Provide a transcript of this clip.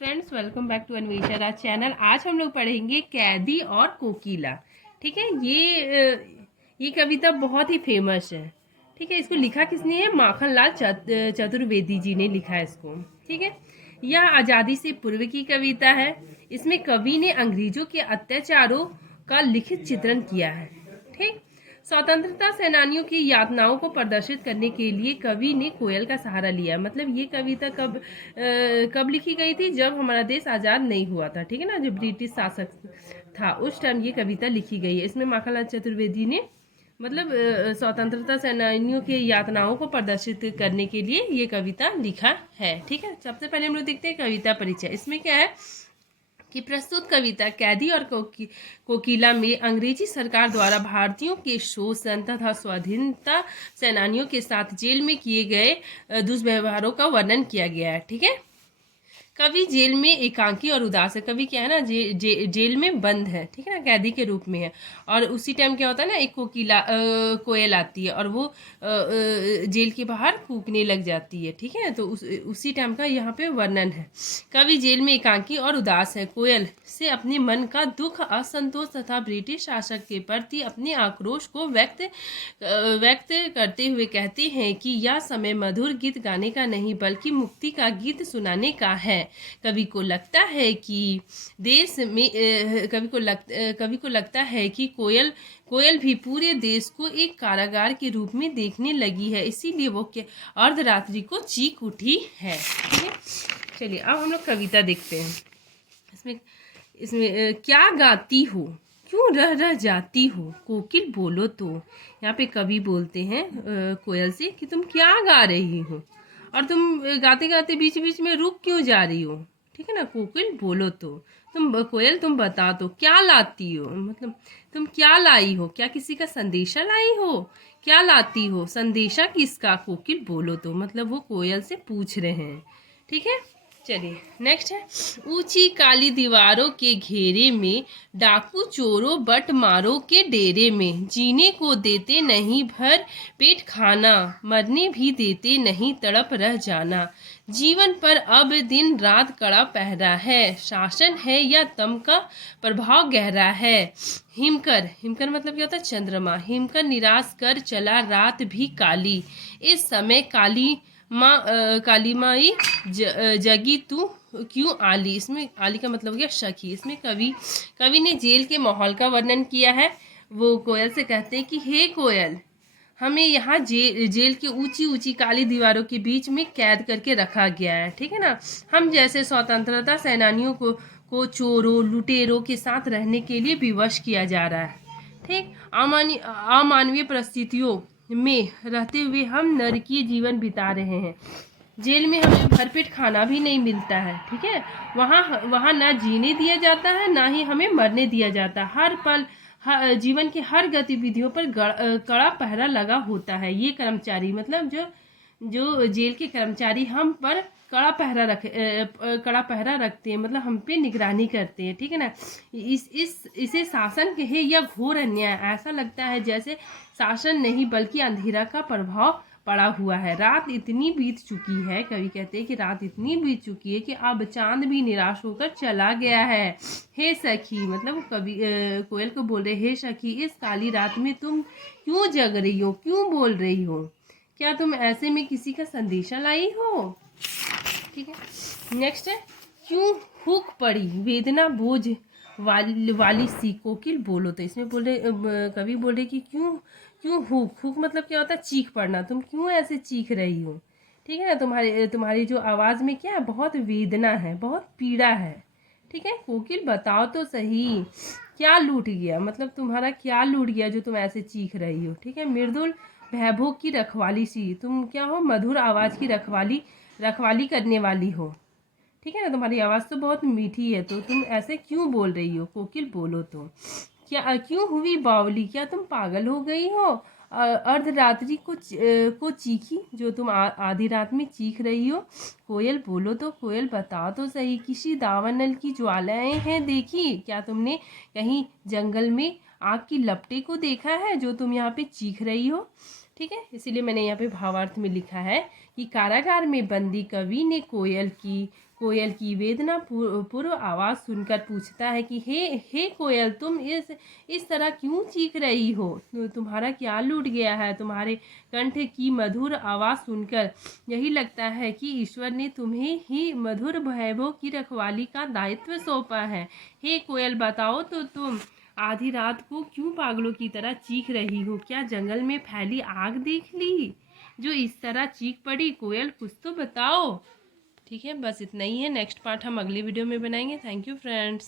Friends, welcome back to Anvesha Raj channel. आज हम लोग पढ़ेंगे कैदी और कोकिला। ठीक है, ये कविता बहुत ही फेमस है। ठीक है, इसको लिखा किसने है? माखनलाल चतुर्वेदी जी ने लिखा है इसको। ठीक है, यह आज़ादी से पूर्व की कविता है। इसमें कवि ने अंग्रेजों के अत्याचारों का लिखित चित्रण किया है। ठीक, स्वतंत्रता सेनानियों की यातनाओं को प्रदर्शित करने के लिए कवि ने कोयल का सहारा लिया। मतलब ये कविता कब लिखी गई थी? जब हमारा देश आज़ाद नहीं हुआ था। ठीक है ना, जब ब्रिटिश शासक था उस टाइम ये कविता लिखी गई है। इसमें माखनलाल चतुर्वेदी ने मतलब स्वतंत्रता सेनानियों की यातनाओं को प्रदर्शित करने के लिए ये कविता लिखा है। ठीक है, सबसे पहले हम लोग देखते हैं कविता परिचय। इसमें क्या है कि प्रस्तुत कविता कैदी और कोकिला में अंग्रेजी सरकार द्वारा भारतीयों के शोषण तथा स्वाधीनता सेनानियों के साथ जेल में किए गए दुष्व्यवहारों का वर्णन किया गया है। ठीक है, कवि जेल में एकांकी और उदास है। कवि क्या है ना, जेल में बंद है। ठीक है ना, कैदी के रूप में है। और उसी टाइम क्या होता है ना, एक कोयल आती है और वो जेल के बाहर कूकने लग जाती है। ठीक है, तो उसी टाइम का यहाँ पे वर्णन है। कवि जेल में एकांकी और उदास है। कोयल से अपने मन का दुख, असंतोष तथा ब्रिटिश शासक के प्रति अपने आक्रोश को व्यक्त करते हुए कहते हैं कि यह समय मधुर गीत गाने का नहीं बल्कि मुक्ति का गीत सुनाने का है। कवि को लगता है कि देश में कवि को लगता है कि कोयल भी पूरे देश को एक कारागार के रूप में देखने लगी है, इसीलिए वो अर्धरात्रि को चीख उठी है। ठीक है, चलिए अब हम लोग कविता देखते हैं। इसमें क्या गाती हो, क्यों रह रह जाती हो, कोकिल बोलो तो। यहाँ पे कवि बोलते हैं कोयल से कि तुम क्या गा रही हो और तुम गाते गाते बीच बीच में रुक क्यों जा रही हो। ठीक है ना, कोकिल बोलो तो। कोयल तुम बता तो क्या लाती हो, मतलब तुम क्या लाई हो, क्या किसी का संदेशा लाई हो, क्या लाती हो, संदेशा किसका, कोकिल बोलो तो। मतलब वो कोयल से पूछ रहे हैं। ठीक है, चलिए नेक्स्ट है। ऊंची काली दीवारों के घेरे में, डाकू चोरों बट मारों के डेरे में, जीने को देते नहीं भर पेट खाना, मरने भी देते नहीं तड़प रह जाना। जीवन पर अब दिन रात कड़ा पहरा है, शासन है या दम का प्रभाव गहरा है। हिमकर मतलब क्या होता है? चंद्रमा। हिमकर निराश कर चला रात भी काली, इस समय काली माई जगी तू क्यों आली। इसमें आली का मतलब हो गया सखी। इसमें कवि ने जेल के माहौल का वर्णन किया है। वो कोयल से कहते हैं कि हे कोयल, हमें यहाँ जेल के ऊंची ऊंची काली दीवारों के बीच में कैद करके रखा गया है। ठीक है ना, हम जैसे स्वतंत्रता सेनानियों को चोरों लुटेरों के साथ रहने के लिए विवश किया जा रहा है। ठीक, अमानवीय परिस्थितियों में रहते हुए हम नरकीय जीवन बिता रहे हैं। जेल में हमें भरपेट खाना भी नहीं मिलता है। ठीक है, वहाँ ना जीने दिया जाता है ना ही हमें मरने दिया जाता। हर पल जीवन की हर गतिविधियों पर कड़ा पहरा लगा होता है। ये कर्मचारी मतलब जो जेल के कर्मचारी हम पर कड़ा पहरा रखते हैं, मतलब हम पे निगरानी करते हैं। ठीक है ना, इसे शासन कहे या घोर अन्याय। ऐसा लगता है जैसे शासन नहीं बल्कि अंधेरा का प्रभाव पड़ा हुआ है। रात इतनी बीत चुकी है, कवि कहते हैं कि रात इतनी बीत चुकी है कि अब चांद भी निराश होकर चला गया है। हे सखी, मतलब कोयल को बोल रहे, हे सखी, इस काली रात में तुम क्यों जग रही हो, क्यों बोल रही हो, क्या तुम ऐसे में किसी का संदेशा लाई हो। ठीक है, नेक्स्ट है। क्यों हुक पड़ी वेदना बोझ वाली सी, कोकिल बोलो तो। इसमें कवि बोल रहे कि क्यों हुक मतलब क्या होता है? चीख पड़ना। तुम क्यों ऐसे चीख रही हो। ठीक है ना, तुम्हारी जो आवाज़ में क्या है? बहुत वेदना है, बहुत पीड़ा है। ठीक है, कोकिल बताओ तो सही, क्या लूट गया, मतलब तुम्हारा क्या लूट गया जो तुम ऐसे चीख रही हो। ठीक है, मृदुल भयभोग की रखवाली सी, तुम क्या हो? मधुर आवाज़ की रखवाली करने वाली हो। ठीक है ना, तुम्हारी आवाज़ तो बहुत मीठी है, तो तुम ऐसे क्यों बोल रही हो, कोकिल बोलो तो। क्यों हुई बावली, क्या तुम पागल हो गई हो? अर्धरात्रि को चीखी जो तुम आधी रात में चीख रही हो। कोयल बोलो तो, कोयल बताओ तो सही, किसी दावानल की ज्वालाएं हैं देखी, क्या तुमने कहीं जंगल में आग की लपटे को देखा है जो तुम यहाँ पे चीख रही हो। ठीक है, इसीलिए मैंने यहाँ पे भावार्थ में लिखा है कि कारागार में बंदी कवि ने कोयल की वेदना पूर्व आवाज़ सुनकर पूछता है कि हे कोयल, तुम इस तरह क्यों चीख रही हो? तुम्हारा क्या लूट गया है? तुम्हारे कंठ की मधुर आवाज़ सुनकर यही लगता है कि ईश्वर ने तुम्हें ही मधुर वैभव की रखवाली का दायित्व सौंपा है। हे कोयल, बताओ तो तुम आधी रात को क्यों पागलों की तरह चीख रही हो? क्या जंगल में फैली आग देख ली जो इस तरह चीख पड़ी? कोयल, कुछ तो बताओ। ठीक है, बस इतना ही है। नेक्स्ट पार्ट हम अगली वीडियो में बनाएंगे। Thank you friends.